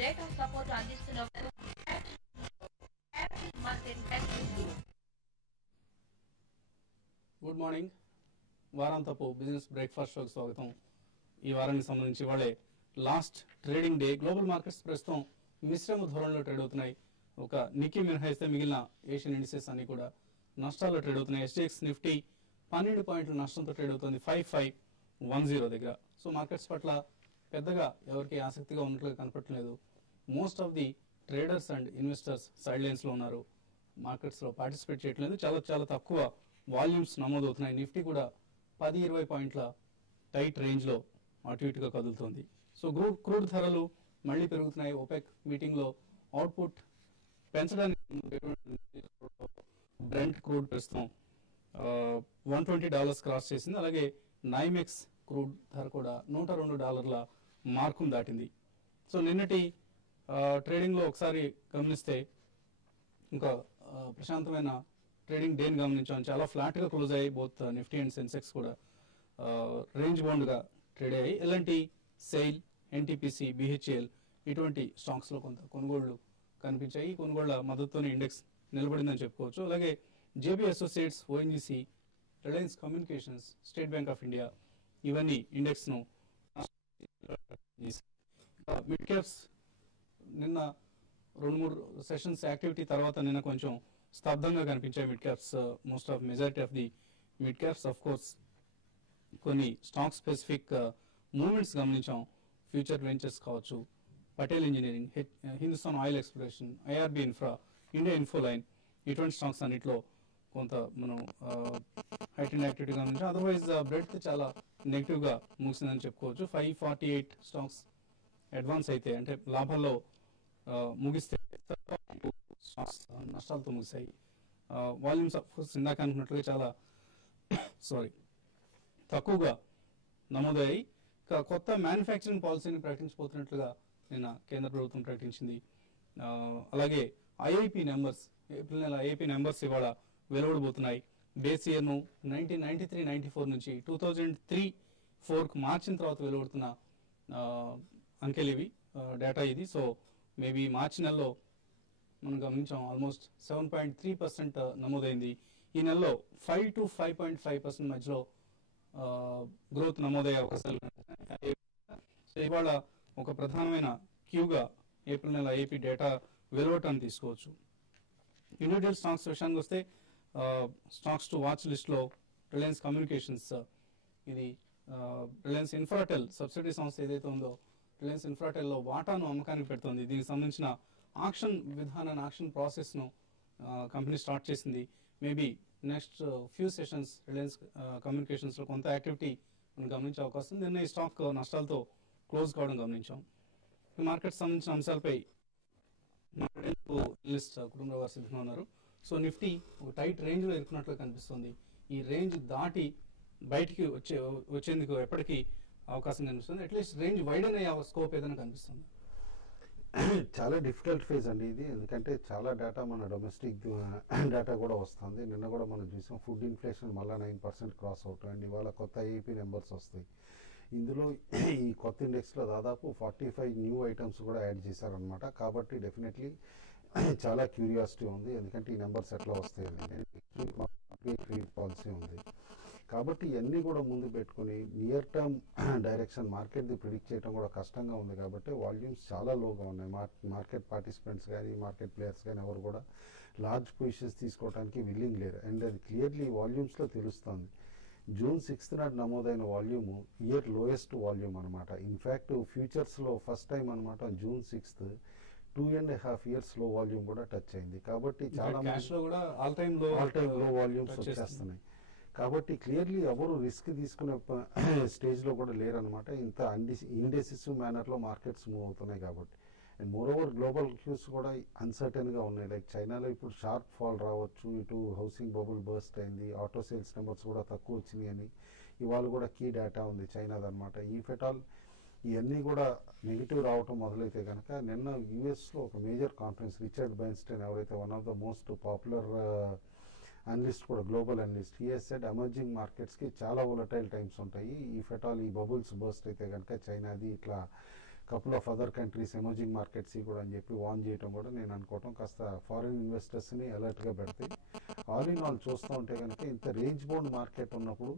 Data support అందిస్తున్న market technique. Good morning. వారాంతపు business breakfast షోకి స్వాగతం. ఈ వారానికి సంబంధించి వాళ్ళే last trading day. Global markets ప్రస్తుతం మిశ్రమ ధోరణిలో ట్రేడ్ అవుతున్నాయి. ఒక నిక్కీ మినహాయిస్తే మిగిలిన ఏషియన్ ఇండిసెస్ అన్ని కూడా నష్టాల్లో ట్రేడ్ అవుతున్నాయి. SGX నిఫ్టీ 12 పాయింట్ల నష్టంతో ట్రేడ్ అవుతుంది 5510 దగ్గర. సో మార్కెట్స్ పట్ల పెద్దగా ఎవరికి ఆసక్తిగా ఉన్నట్లుగా కనపడలేదు. Most of the traders and investors side lines లో ఉన్నారు. మార్కెట్స్ లో పార్టిసిపేట్ చేయట్లేదు. చాలా చాలా తక్కువ వాల్యూమ్స్ నమోదవుతున్నాయి. నిఫ్టీ కూడా 10-20 పాయింట్ల టైట్ రేంజ్ లో అటు ఇటుగా కదులుతోంది. సో క్రూడ్ ధరలు మళ్ళీ పెరుగుతున్నాయి. OPEC మీటింగ్ లో అవుట్పుట్ పెంచడానికి బ్రెంట్ క్రూడ్ ప్రస్తుతం $120 క్రాస్ చేసింది. అలాగే నైమెక్స్ క్రూడ్ ధర కూడా $102 మార్కును దాటింది. సో నిన్నటి ట్రేడింగ్ లో ఒకసారి గమనిస్తే ఇంకా ప్రశాంతమైన ట్రేడింగ్ డేని గమనించాం. చాలా ఫ్లాట్ గా క్లోజ్ అయ్యాయి. బోత్ నిఫ్టీ అండ్ సెన్సెక్స్ కూడా రేంజ్ బౌండ్ గా ట్రేడ్ అయ్యాయి. ఎల్ఎన్టీ, సెయిల్, NTPC, BHEL ఇటువంటి స్టాక్స్ లో కొంత కొనుగోళ్లు కనిపించాయి. ఈ కొనుగోళ్ల మద్దతుతోనే ఇండెక్స్ నిలబడిందని చెప్పుకోవచ్చు. అలాగే JB associates, ONGC, Reliance communications, state bank of India ఇవన్నీ ఇండెక్స్ ను మిడ్ క్యాప్స్ నిన్న 2-3 సెషన్స్ యాక్టివిటీ తర్వాత నిన్న కొంచెం స్తబ్దంగా కనిపించాయి mid caps. Most of majority of the mid caps. Of course కొన్ని స్టాక్ స్పెసిఫిక్ మూవ్మెంట్స్ గమనించాం. ఫ్యూచర్ వెంచర్స్ కావచ్చు, Patel engineering, Hindustan oil exploration, IRB infra, India Infoline ఇటువంటి స్టాక్స్ అన్నిట్లో కొంత మనం హైటెండ్ యాక్టివిటీ గమనించాం. అదర్వైజ్ బ్రెడ్ చాలా నెగిటివ్ గా ముగిసిందని చెప్పుకోవచ్చు. 548 స్టాక్స్ అడ్వాన్స్ అయితే అంటే లాభాల్లో ముగిస్తే నష్టాలతో ముగిశాయి. వాల్యూమ్స్ ఆఫ్ కోర్స్ ఇందాక అనుకున్నట్లుగా చాలా తక్కువగా నమోదయ్యాయి. కొత్త మ్యానుఫ్యాక్చరింగ్ పాలసీని ప్రకటించబోతున్నట్లుగా నిన్న కేంద్ర ప్రభుత్వం ప్రకటించింది. అలాగే IIP నెంబర్స్, ఏప్రిల్ నెల IIP నెంబర్స్ ఇవాళ వెలువడబోతున్నాయి. బేస్ ఇయర్ ను 1993-94 నుంచి 2003-04 మార్చిన తర్వాత వెలువడుతున్న అంకెలు ఇవి, డేటా ఇది. సో మేబీ మార్చి నెలలో మనం గమనించాం ఆల్మోస్ట్ 7.3% నమోదైంది. ఈ నెలలో 5 to 5.5% మధ్యలో గ్రోత్ నమోదయ్యే అవకాశాలు. సో ఇవాళ ఒక ప్రధానమైన క్యూగా ఏప్రిల్ నెల IIP డేటా వెలువటాన్ని తీసుకోవచ్చు. ఇండివిజువల్ స్టాక్స్ విషయానికి వస్తే స్టాక్స్ టు వాచ్ లిస్ట్ లో రిలయన్స్ కమ్యూనికేషన్స్, ఇది రిలయన్స్ ఇన్ఫ్రాటెల్ సబ్సిడీ సంస్థ ఏదైతే ఉందో రిలయన్స్ ఇన్ఫ్రాటెల్ లో వాటాను అమ్మకానికి పెడుతోంది. దీనికి సంబంధించిన ఆక్షన్ విధానాన్ని, ఆక్షన్ ప్రాసెస్ ను కంపెనీ స్టార్ట్ చేసింది. Maybe next few sessions Reliance communications లో కొంత యాక్టివిటీ మనం గమనించే అవకాశం ఉంది. నిన్న ఈ స్టాక్ నష్టాలతో క్లోజ్ కావడం గమనించాం. మార్కెట్ సంబంధించిన అంశాలపై లిస్ట్ కుటుంబ వారు సిద్ధంగా ఉన్నారు. సో నిఫ్టీ ఒక టైట్ రేంజ్ లో ఇరుకున్నట్లు కనిపిస్తుంది. ఈ రేంజ్ దాటి బయటికి వచ్చేందుకు ఎప్పటికీ అవకాశం కనిపిస్తుంది. అట్లీస్ట్ రేంజ్ వైడన్ అయ్యే స్కోప్ ఏదైనా కనిపిస్తుంది. చాలా డిఫికల్ట్ ఫేజ్ అండి ఇది. ఎందుకంటే చాలా డేటా మన డొమెస్టిక్ డేటా కూడా వస్తుంది. నిన్న కూడా మనం చూసాం ఫుడ్ ఇన్ఫ్లేషన్ మళ్ళీ 9% క్రాస్ అవుట్ అండ్ ఇవాళ కొత్త IIP నెంబర్స్ వస్తాయి. ఇందులో ఈ కొత్త ఇండెక్స్లో దాదాపు 45 న్యూ ఐటమ్స్ కూడా యాడ్ చేశారనమాట. కాబట్టి డెఫినెట్లీ చాలా క్యూరియాసిటీ ఉంది. ఎందుకంటే ఈ నెంబర్స్ ఎట్లా వస్తాయి పాలసీ ఉంది. కాబట్టి ఇవన్నీ కూడా ముందు పెట్టుకుని నియర్ టర్మ్ డైరెక్షన్ మార్కెట్ది ప్రిడిక్ట్ చేయడం కూడా కష్టంగా ఉంది. కాబట్టి వాల్యూమ్స్ చాలా లోగా ఉన్నాయి. మార్కెట్ పార్టిసిపెంట్స్ కానీ మార్కెట్ ప్లేయర్స్ కానీ ఎవరు కూడా లార్జ్ పొజిషన్స్ తీసుకోవడానికి విల్లింగ్ లేరు. అండ్ అది క్లియర్లీ వాల్యూమ్స్లో తెలుస్తుంది. June 6th నాడు నమోదైన వాల్యూమ్ ఇయర్ లోయెస్ట్ వాల్యూమ్ అనమాట. ఇన్ఫ్యాక్ట్ ఫ్యూచర్స్లో ఫస్ట్ టైం అనమాట June 6th 2.5 years లో వాల్యూమ్ కూడా టచ్ అయింది. కాబట్టి చాలా ఆల్ టైమ్ లో వాల్యూమ్స్ వచ్చేస్తున్నాయి. కాబట్టి క్లియర్లీ ఎవరు రిస్క్ తీసుకునే స్టేజ్లో కూడా లేరనమాట. ఇంత ఇండెసిసివ్ మేనర్లో మార్కెట్స్ మూవ్ అవుతున్నాయి కాబట్టి. And moreover global cues కూడా అన్సర్టన్గా ఉన్నాయి. లైక్ చైనాలో ఇప్పుడు షార్ప్ ఫాల్ రావచ్చు, ఇటు హౌసింగ్ బబుల్ బర్స్ట్ అయింది, ఆటో సేల్స్ నెంబర్స్ కూడా తక్కువ వచ్చినాయి అని ఇవాళ కూడా కీ డేటా ఉంది చైనాది అనమాట. ఈ ఫెటాల్ ఇవన్నీ కూడా నెగిటివ్ రావటం మొదలైతే కనుక నిన్న యూఎస్లో ఒక మేజర్ కాన్ఫరెన్స్ రిచర్డ్ బైన్స్టైన్ ఎవరైతే one of the most popular analyst కూడా global analyst, he has said emerging మార్కెట్స్కి చాలా వొలటైల్ టైమ్స్ ఉంటాయి. ఈ ఫెటాల్ ఈ బబుల్స్ బర్స్ట్ అయితే కనుక చైనాది ఇట్లా couple of other countries emerging markets కూడా అని చెప్పి వార్న్ చేయడం కూడా నేను అనుకోవటం కాస్త ఫారిన్ ఇన్వెస్టర్స్ని అలర్ట్గా పెడతాయి. ఆల్ ఇన్ ఆల్ చూస్తూ ఉంటే కనుక ఇంత రేంజ్ బౌండ్ మార్కెట్ ఉన్నప్పుడు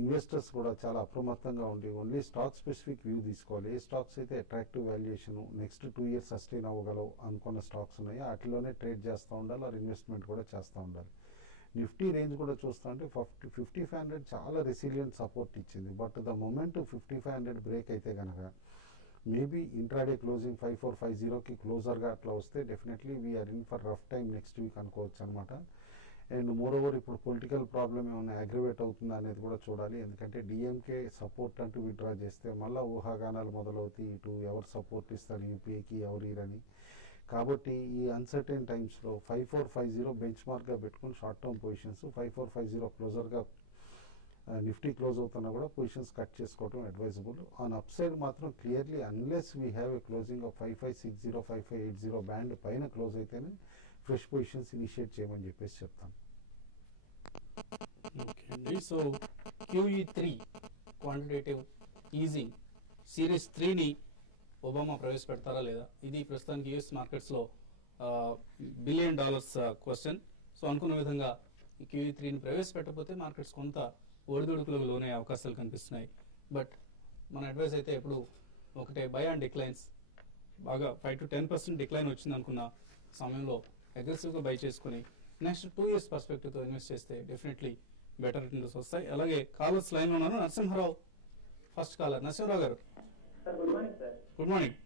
ఇన్వెస్టర్స్ కూడా చాలా అప్రమత్తంగా ఉండి ఓన్లీ స్టాక్ స్పెసిఫిక్ వ్యూ తీసుకోవాలి. ఏ స్టాక్స్ అయితే attractive valuation next 2 years sustain అవ్వగలవు అనుకున్న స్టాక్స్ ఉన్నాయో వాటిలోనే ట్రేడ్ చేస్తూ ఉండాలి, ఆర్ ఇన్వెస్ట్మెంట్ కూడా చేస్తూ ఉండాలి. నిఫ్టీ రేంజ్ కూడా చూస్తూ ఉంటే 5500 చాలా రెసిలియంట్ సపోర్ట్ ఇచ్చింది. బట్ ద మొమెంట్ 5500 బ్రేక్ అయితే కనుక మేబీ ఇంట్రాడే క్లోజింగ్ 5450కి క్లోజర్గా అట్లా వస్తే definitely we are in for rough time next week అనుకోవచ్చు అనమాట. అండ్ మోర్ ఓవర్ ఇప్పుడు పొలిటికల్ ప్రాబ్లమ్ ఏమైనా అగ్రివేట్ అవుతుందా అనేది కూడా చూడాలి. ఎందుకంటే డిఎంకే సపోర్ట్ అంటూ విత్డ్రా చేస్తే మళ్ళీ ఊహాగానాలు మొదలవుతాయి, ఇటు ఎవరు సపోర్ట్ ఇస్తారు యూపీఏకి ఎవరు ఇరని. కాబట్టి ఈ అన్సర్టైన్ టైమ్స్లో 5450 బెంచ్ మార్క్గా పెట్టుకుని షార్ట్ టర్మ్ పొజిషన్స్ 5450 క్లోజర్గా నిఫ్టీ క్లోజ్ అవుతున్నా కూడా పొజిషన్స్ కట్ చేసుకోవడం అడ్వైజబుల్. ఆన్ అప్ సైడ్ మాత్రం clearly unless we have a closing of 5560 5580 band పైన క్లోజ్ అయితేనే ఫ్రెష్ పొజిషన్స్ ఇనిషియేట్ చేయమని చెప్పేసి చెప్తాను. ఓకే అండి. So QE3 quantitative easing series 3ని ఒబామా ప్రవేశపెడతారా లేదా? ఇది ప్రస్తుతానికి యుఎస్ మార్కెట్స్లో $1 బిలియన్ క్వశ్చన్. సో అనుకున్న విధంగా ఈ QE3ని ప్రవేశపెట్టకపోతే మార్కెట్స్ కొంత ఒడిదుడుకులకు లోనే అవకాశాలు కనిపిస్తున్నాయి. బట్ మన అడ్వైస్ అయితే ఎప్పుడు ఒకటే బై అండ్ డిక్లైన్స్. బాగా 5 to 10% డిక్లైన్ వచ్చింది అనుకున్న సమయంలో అగ్రెసివ్గా బై చేసుకుని నెక్స్ట్ 2 years పర్స్పెక్టివ్తో ఇన్వెస్ట్ చేస్తే డెఫినెట్లీ బెటర్ రిటర్న్స్ వస్తాయి. అలాగే కాలర్స్ లైన్లో ఉన్నారు. Narasimha Rao first caller. నరసింహారావు గారు sir good morning sir. Good morning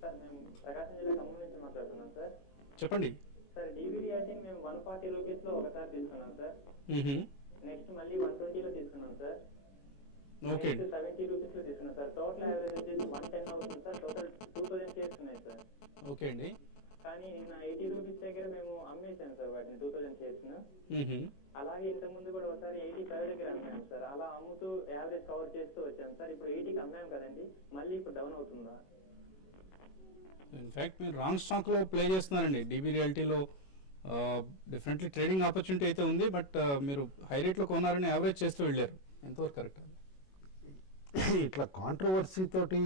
sir మేము ప్రకాశం జిల్లా ఖమ్మం నుంచి మాట్లాడుతున్నాం సార్. చెప్పండి. సార్ డివిడి యాటింగ్ మేము 140 రూపీస్లో ఒకసారి తీసుకున్నాం సార్. నెక్స్ట్ మళ్ళీ 120లో తీసుకున్నాం సార్. ఓకే. 70 రూపీస్లో తీసుకున్నాం సార్. టోటల్ యావరేజ్ వచ్చేసి 110 అవుతుంది సార్. టోటల్ 2000 షేర్స్ ఉన్నాయి సార్. ఓకే అండి. కానీ నిన్న 80 రూపీస్ దగ్గర మేము అమ్మేసాం సార్ వాటిని 2000 షేర్స్. అలాగే ఇంతకు ముందు కూడా ఒకసారి 85 దగ్గర అమ్మాము సార్. అలా అమ్ముతూ యావరేజ్ కవర్ చేస్తూ వచ్చాం సార్. ఇప్పుడు 80కి అమ్మాము కదండి, మళ్ళీ ఇప్పుడు డౌన్ అవుతుందా? ఇన్ఫాక్ట్ మీరు రాంగ్ స్టాక్ లో ప్లే చేస్తున్నారండి. డీబీ రియాలిటీలో డెఫినెట్లీ ట్రేడింగ్ ఆపర్చునిటీ అయితే ఉంది, బట్ మీరు హై రేట్ లో కొన్నారని యావరేజ్ చేస్తూ వెళ్ళారు. ఎంతవరకు కరెక్ట్? ఇట్లా కాంట్రవర్సీ తోటి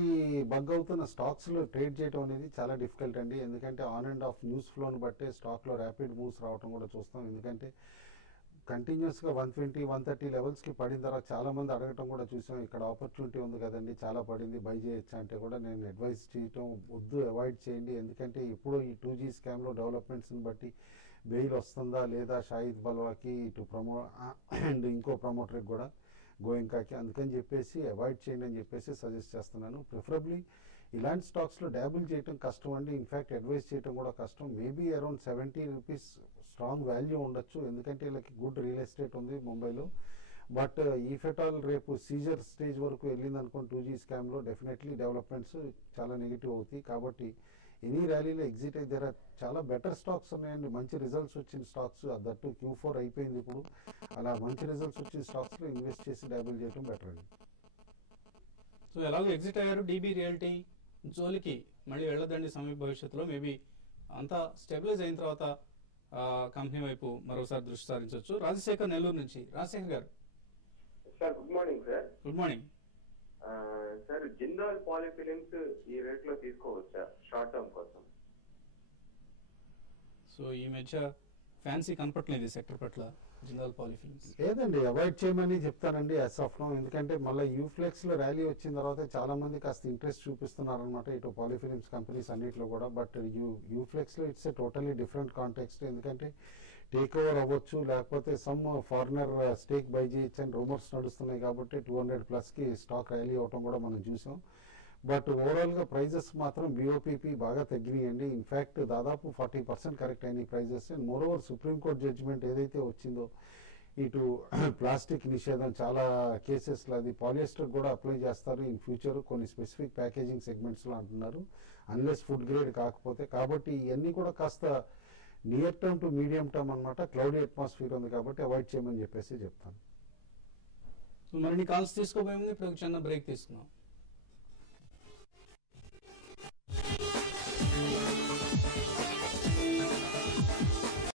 బగ్ అవుతున్న స్టాక్స్లో ట్రేడ్ చేయడం అనేది చాలా డిఫికల్ట్ అండి. ఎందుకంటే ఆన్ అండ్ ఆఫ్ న్యూస్ ఫ్లోని బట్టే స్టాక్లో ర్యాపిడ్ మూవ్స్ రావడం కూడా చూస్తాం. ఎందుకంటే కంటిన్యూస్గా 120 130 లెవెల్స్కి పడిన తర్వాత చాలామంది అడగటం కూడా చూసాం. ఇక్కడ ఆపర్చునిటీ ఉంది కదండి, చాలా పడింది, బై చేయొచ్చా అంటే కూడా నేను అడ్వైస్ చేయటం వద్దు, అవాయిడ్ చేయండి. ఎందుకంటే ఇప్పుడు ఈ 2G స్కామ్లో డెవలప్మెంట్స్ని బట్టి బెయిల్ వస్తుందా లేదా షాహిద్ బల్వాకి, ఇటు అండ్ ఇంకో ప్రమోటర్కి కూడా గోయింకాకి, అందుకని చెప్పేసి అవాయిడ్ చేయండి అని చెప్పేసి సజెస్ట్ చేస్తున్నాను. ప్రిఫరబ్లీ ఇలాంటి స్టాక్స్లో డ్యాబుల్ చేయడం కష్టం అండి. ఇన్ఫ్యాక్ట్ అడ్వైస్ చేయడం కూడా కష్టం. Maybe around 70 rupees strong value ఉండొచ్చు, ఎందుకంటే వీళ్ళకి గుడ్ రియల్ ఎస్టేట్ ఉంది ముంబైలో. బట్ ఈ ఫెటాల్ రేపు సీజర్ స్టేజ్ వరకు వెళ్ళింది అనుకోండి 2G స్కామ్లో, డెఫినెట్లీ డెవలప్మెంట్స్ చాలా నెగిటివ్ అవుతాయి. కాబట్టి ఎనీ ర్యాలీలో ఎగ్జిట్ అయితే చాలా బెటర్ స్టాక్స్ ఉన్నాయండి, మంచి రిజల్ట్స్ వచ్చిన స్టాక్స్. దట్టు Q4 అయిపోయింది ఇప్పుడు. అలా మంచి రిజల్ట్స్ వచ్చిన స్టాక్స్లో ఇన్వెస్ట్ చేసి డబుల్ చేయడం బెటర్ అండి. సో ఎలాగో ఎగ్జిట్ అయ్యారు డీబీ రియాలిటీ జోలికి మళ్ళీ వెళ్ళదండి సమీప భవిష్యత్తులో. మేబీ అంతా స్టెబిలైజ్ అయిన తర్వాత కంపెనీ వైపు మరోసారి దృష్టి సారించవచ్చు. రాజశేఖర్ నెల్లూరు నుంచి. రాజశేఖర్ గారు sir good morning sir. Good morning sir. Jindal Polyfilms ఈ రేట్ లో తీసుకోవచ్చా షార్ట్ టర్మ్ కోసం? సో ఈ మధ్య ఫ్యాన్సీ కనపట్లేదు ఈ సెక్టర్ పట్ల జిందాల్ పాలిఫిలిమ్స్. లేదండి, అవాయిడ్ చేయమని చెప్తానండి యాజ్ ఆఫ్ నౌ. ఎందుకంటే మళ్ళీ యూఫ్లెక్స్లో ర్యాలీ వచ్చిన తర్వాత చాలా మంది కాస్త ఇంట్రెస్ట్ చూపిస్తున్నారనమాట ఇటు పాలిఫిలిమ్స్ కంపెనీస్ అన్నింటిలో కూడా. బట్ యూఫ్లెక్స్లో it's a totally different context. ఎందుకంటే టేక్ ఓవర్ అవ్వచ్చు, లేకపోతే సమ్ ఫారినర్ స్టేక్ బై చేయొచ్చు అని రూమర్స్ నడుస్తున్నాయి. కాబట్టి 200+ స్టాక్ ర్యాలీ అవటం కూడా మనం చూసాం. బట్ ఓవరాల్గా ప్రైజెస్ మాత్రం BOPP బాగా తగ్గినాయండి. ఇన్ఫ్యాక్ట్ దాదాపు 40% కరెక్ట్ అయినాయి prices. And moreover supreme court judgement ఏదైతే వచ్చిందో ఇటు ప్లాస్టిక్ నిషేధం చాలా కేసెస్లో అది పాలియస్టర్ కూడా అప్లై చేస్తారు ఇన్ ఫ్యూచర్ కొన్ని స్పెసిఫిక్ ప్యాకేజింగ్ సెగ్మెంట్స్లో అంటున్నారు, అన్లెస్ ఫుడ్ గ్రేడ్ కాకపోతే. కాబట్టి ఇవన్నీ కూడా కాస్త near term two medium term అనమాట. క్లౌడీ అట్మాస్ఫియర్ ఉంది కాబట్టి అవాయిడ్ చేయమని చెప్పేసి చెప్తాను. మరిన్ని కాల్స్ తీసుకోబోయే ముందు ఇప్పుడు ఒక చిన్న బ్రేక్ తీసుకున్నాం.